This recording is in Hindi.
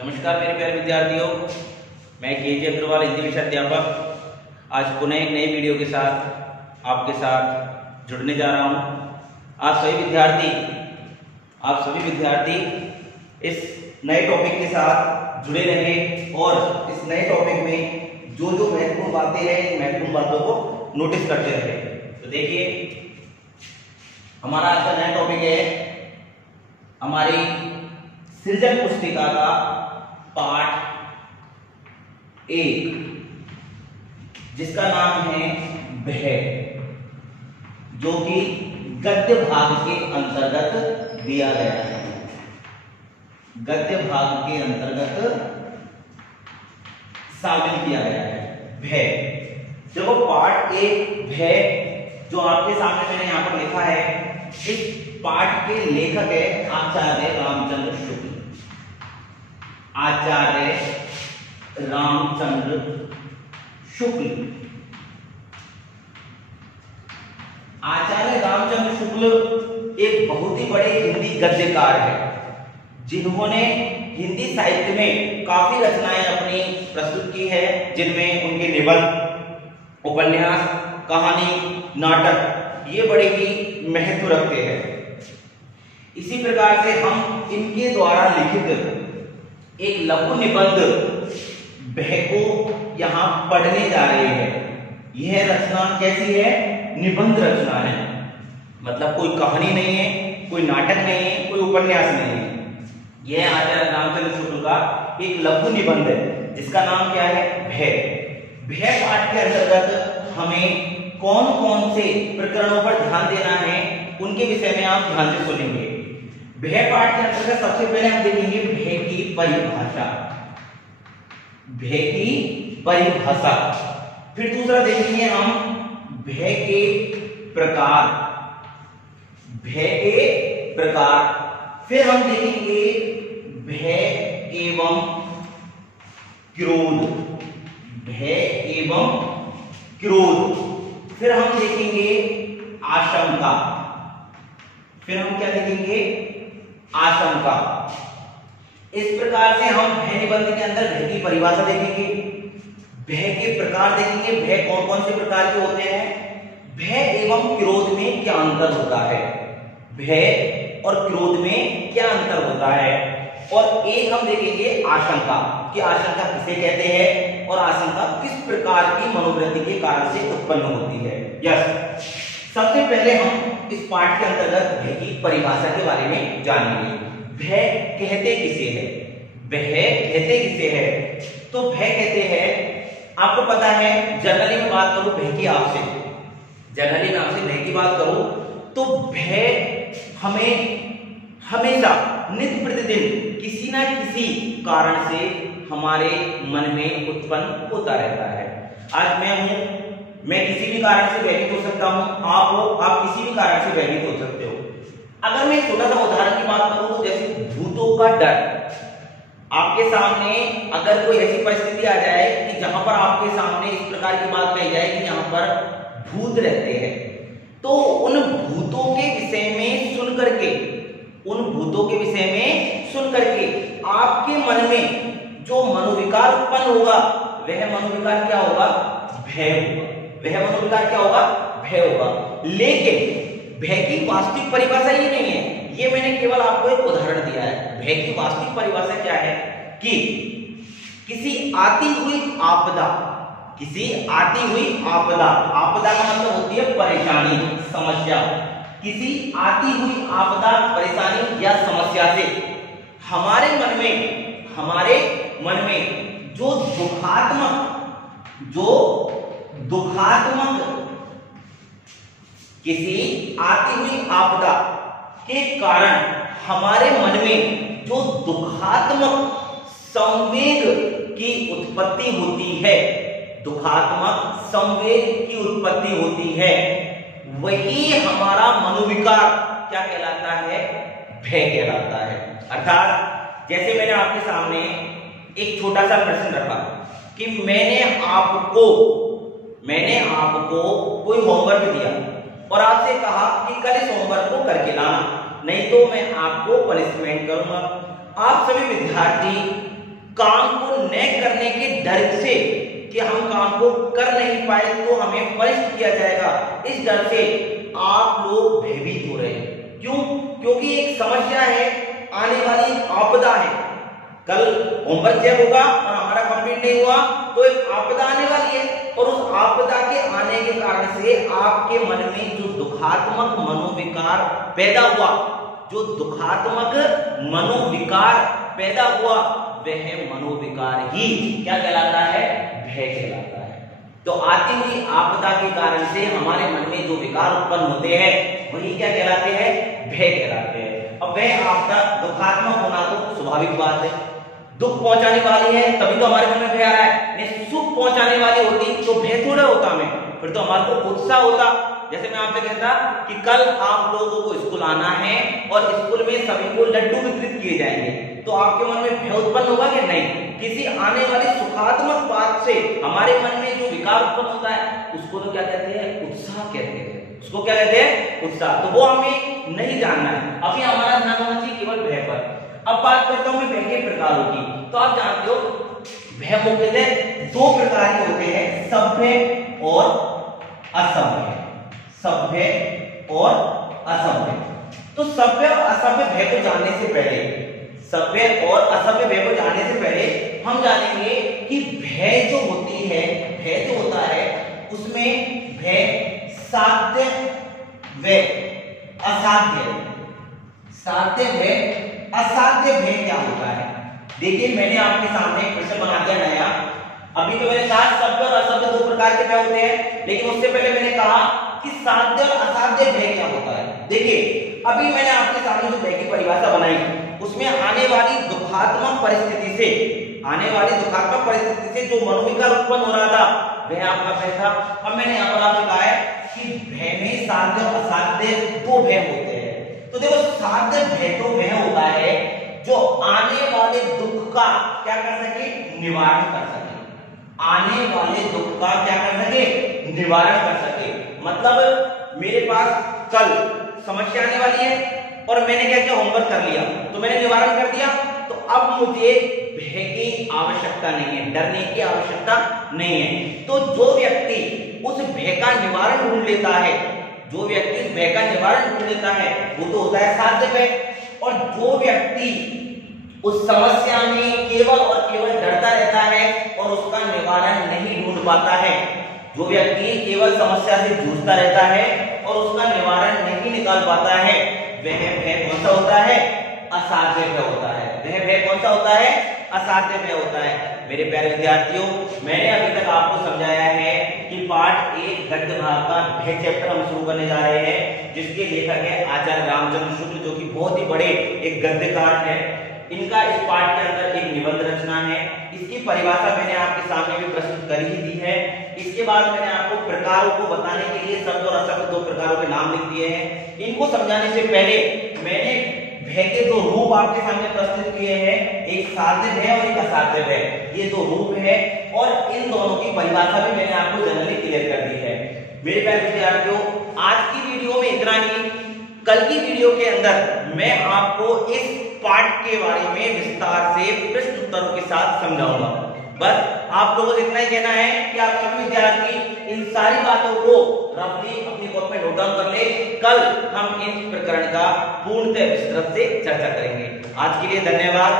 नमस्कार मेरे प्यारे विद्यार्थियों, मैं के अग्रवाल हिंदी विषय अध्यापक आज पुनः एक नई वीडियो के साथ आपके साथ जुड़ने जा रहा हूं। आप सभी विद्यार्थी इस नए टॉपिक के साथ जुड़े रहें और इस नए टॉपिक में जो जो महत्वपूर्ण बातें हैं, महत्वपूर्ण बातों को नोटिस करते रहें। तो देखिए, हमारा आज का नया टॉपिक है हमारी सृजन पुस्तिका का पाठ 1, जिसका नाम है भय, जो कि गद्य भाग के अंतर्गत दिया गया है। गद्य भाग के अंतर्गत शामिल किया गया है भय। देखो, पाठ 1 भय जो आपके सामने मैंने यहां पर लिखा है, इस पाठ के लेखक है आचार्य रामचंद्र शुक्ल। आचार्य रामचंद्र शुक्ल। आचार्य रामचंद्र शुक्ल एक बहुत ही बड़े हिंदी गद्यकार है, जिन्होंने हिंदी साहित्य में काफी रचनाएं अपनी प्रस्तुत की है, जिनमें उनके निबंध, उपन्यास, कहानी, नाटक ये बड़े ही महत्व रखते हैं। इसी प्रकार से हम इनके द्वारा लिखित एक लघु निबंध भय को यहां पढ़ने जा रहे हैं। यह रचना कैसी है? निबंध रचना है, मतलब कोई कहानी नहीं है, कोई नाटक नहीं है, कोई उपन्यास नहीं है। यह आचार्य रामचंद्र शुक्ल का एक लघु निबंध है, जिसका नाम क्या है? भय। भय पाठ के अंतर्गत हमें कौन कौन से प्रकरणों पर ध्यान देना है, उनके विषय में आप ध्यान से सुनेंगे। भय पाठ के अंतर्गत सबसे पहले हम देखेंगे भय की परिभाषा। भय की परिभाषा। फिर दूसरा देखेंगे हम भय के प्रकार। भय के प्रकार। फिर हम देखेंगे भय एवं क्रोध। भय एवं क्रोध। फिर हम देखेंगे आशंका। फिर हम क्या देखेंगे? आशंका। इस प्रकार से हम भय निबंध के अंदर भय की परिभाषा देखेंगे, भय के प्रकार देखेंगे, भय कौन कौन से प्रकार के होते हैं, भय एवं क्रोध में क्या अंतर होता है, भय और क्रोध में क्या अंतर होता है, और एक हम देखेंगे आशंका कि आशंका किसे कहते हैं और आशंका किस प्रकार की मनोवृत्ति के कारण से उत्पन्न होती है। यस, सबसे पहले हम इस पाठ के अंतर्गत भय की परिभाषा के बारे में जानेंगे। भय कहते किसे है? भय कहते किसे है? तो भय कहते हैं, आपको पता है, जनरली में बात करूं भय की आपसे, जनरली में आपसे भय की बात करूं तो भय हमें हमेशा नित्य प्रतिदिन किसी ना किसी कारण से हमारे मन में उत्पन्न होता रहता है। आज मैं हूं, मैं किसी भी कारण से भयभीत हो सकता हूं, आप हो, आप किसी भी कारण से भयभीत हो सकते हो। अगर मैं छोटा सा उदाहरण की बात करूं तो जैसे भूतों का डर। आपके सामने अगर कोई ऐसी परिस्थिति आ जाए कि जहां पर आपके सामने इस प्रकार की बात कही जाए कि यहां पर भूत रहते हैं, तो उन भूतों के विषय में सुन करके, आपके मन में जो मनोविकार उत्पन्न होगा, वह मनोविकार क्या होगा? भय होगा। वह मनोविकार क्या होगा? भय होगा। लेकिन भय की वास्तविक परिभाषा ये नहीं है, ये मैंने केवल आपको एक उदाहरण दिया है। भय की वास्तविक परिभाषा क्या है कि किसी आती हुई आपदा, आपदा का मतलब होती है परेशानी, समस्या। किसी आती हुई आपदा, परेशानी या समस्या से हमारे मन में जो दुखात्मक किसी आती हुई आपदा के कारण हमारे मन में जो दुखात्मक संवेग की उत्पत्ति होती है, दुखात्मक संवेग की उत्पत्ति होती है, वही हमारा मनोविकार क्या कहलाता है? भय कहलाता है। अर्थात जैसे मैंने आपके सामने एक छोटा सा प्रश्न रखा कि मैंने आपको कोई होमवर्क दिया और आपसे कहा कि कल इस होमवर्क को करके लाना, नहीं तो मैं आपको पनिशमेंट करूंगा। आप सभी विद्यार्थी काम को न करने के डर से कि हम काम को कर नहीं पाए तो हमें पनिश किया जाएगा, इस डर से आप लोग भयभीत हो रहे हैं। क्यों? क्योंकि एक समस्या है, आने वाली आपदा है। कल होमवर्क चेक होगा और हमारा कंप्लीट नहीं हुआ तो एक आपदा आने वाली है, और उस आपदा के आने के कारण से आपके मन में जो दुखात्मक मनोविकार पैदा हुआ, जो दुखात्मक मनोविकार पैदा हुआ, वह मनोविकार ही क्या कहलाता है? भय कहलाता है। तो आती हुई आपदा के कारण से हमारे मन में जो विकार उत्पन्न होते हैं वही क्या कहलाते हैं? भय कहलाते हैं। अब वह आपदा दुखात्मक होना तो स्वाभाविक बात है, दुख पहुंचाने वाली है तभी तो हमारे मन में भय आ रहा है। नहीं, सुख पहुंचाने वाली होती तो भय थोड़ा होता हमें, फिर तो हमारे को उत्साह होता। जैसे मैं आपसे कहता कि कल आप लोगों को स्कूल आना है और स्कूल में सभी को लड्डू वितरित किए जाएंगे, तो आपके मन में भय उत्पन्न होगा कि नहीं? किसी आने वाली सुखात्मक बात से हमारे मन में जो विकार उत्पन्न होता है उसको तो क्या कहते हैं? उत्साह कहते हैं। उसको क्या कहते हैं? उत्साह। तो वो हमें नहीं जानना है, अभी हमारा ध्यान होना चाहिए केवल भय पर। अब बात करता हूं मैं भय के प्रकारों की। तो आप जानते हो भय मुख्यतः दो प्रकार के होते हैं, सभ्य और असभ्य। सभ्य और असभ्य। तो सभ्य और असभ्य भय को जानने से पहले, सभ्य और असभ्य भय को जानने से पहले हम जानेंगे कि भय जो होती है, भय जो होता है उसमें भय साध्य व असाध्य, साध्य व असाध्य भय क्या होता है? देखिए मैंने आपके सामने एक प्रश्न बना दिया नया। अभी तो मैंने कहा सभ्य और असभ्य दो प्रकार के भय होते हैं, लेकिन उससे पहले मैंने कहा कि साध्य और असाध्य भय क्या होता है। देखिए अभी मैंने आपके सामने जो भय की परिभाषा बनाई उसमें आने वाली दुखात्मक परिस्थिति से, आने वाली दुखात्मक परिस्थिति से जो मनोविकार उत्पन्न हो रहा था वह आपका भय था। अब मैंने यहाँ पर आपसे कहा है कि भय में साध्य और असाध्य दो भय होते हैं। तो देखो साध्य भय तो वह होता है जो आने वाले दुख का क्या कर सके? निवारण कर सके। आने वाले दुख का क्या कर सके? निवारण कर सके। मतलब मेरे पास कल समस्या आने वाली है और मैंने क्या किया? होमवर्क कर लिया, तो मैंने निवारण कर दिया, तो अब मुझे भय की आवश्यकता नहीं है, डरने की आवश्यकता नहीं है। तो जो व्यक्ति उस भय का निवारण ढूंढ लेता है, जो व्यक्ति उस भय का निवारण ढूंढ लेता है वो तो होता है साध्य भय। और जो व्यक्ति उस समस्या में केवल और केवल डरता रहता है और उसका निवारण नहीं ढूंढ पाता है, जो व्यक्ति केवल समस्या से जूझता रहता है और उसका निवारण नहीं निकाल पाता है, वह भय कौन सा होता है? असाध्य भय होता है। वह भय कौन सा होता है? असाध्य भय होता है। मेरे प्यारे विद्यार्थियों, मैंने अभी तक आपको समझाया है कि पाठ 1 गद्य भाग का भय चैप्टर हम शुरू करने जा रहे हैं, जिसके लेखक है आचार्य रामचंद्र शुक्ल, जो कि बहुत ही बड़े एक गद्यकार है। इनका इस पाठ के अंदर एक निबंध रचना है। इसकी परिभाषा मैंने आपके सामने भी प्रस्तुत कर ही दी है। इसके बाद मैंने आपको प्रकारों को बताने के लिए शब्द और अशब्द दो प्रकारों के नाम लिख दिए हैं। इनको समझाने से पहले मैंने भय के दो रूप आपके सामने प्रस्तुत किए हैं, एक साध्य भय और एक असाध्य भय। ये दो रूप है और इन दोनों की परिभाषा भी मैंने आपको जनरली क्लियर कर दी है। मेरे प्यारे विद्यार्थियों, आज की वीडियो में इतना ही। कल की वीडियो के अंदर मैं आपको इस पाठ के बारे में विस्तार से प्रश्न उत्तरों के साथ समझाऊंगा। बस आप लोगों से इतना ही कहना है कि आप सभी विद्यार्थी इन सारी बातों को रफली अपनी कॉपी में नोट डाउन कर ले। कल हम इन प्रकरण का पूर्णतः विस्तृत से चर्चा करेंगे। आज के लिए धन्यवाद।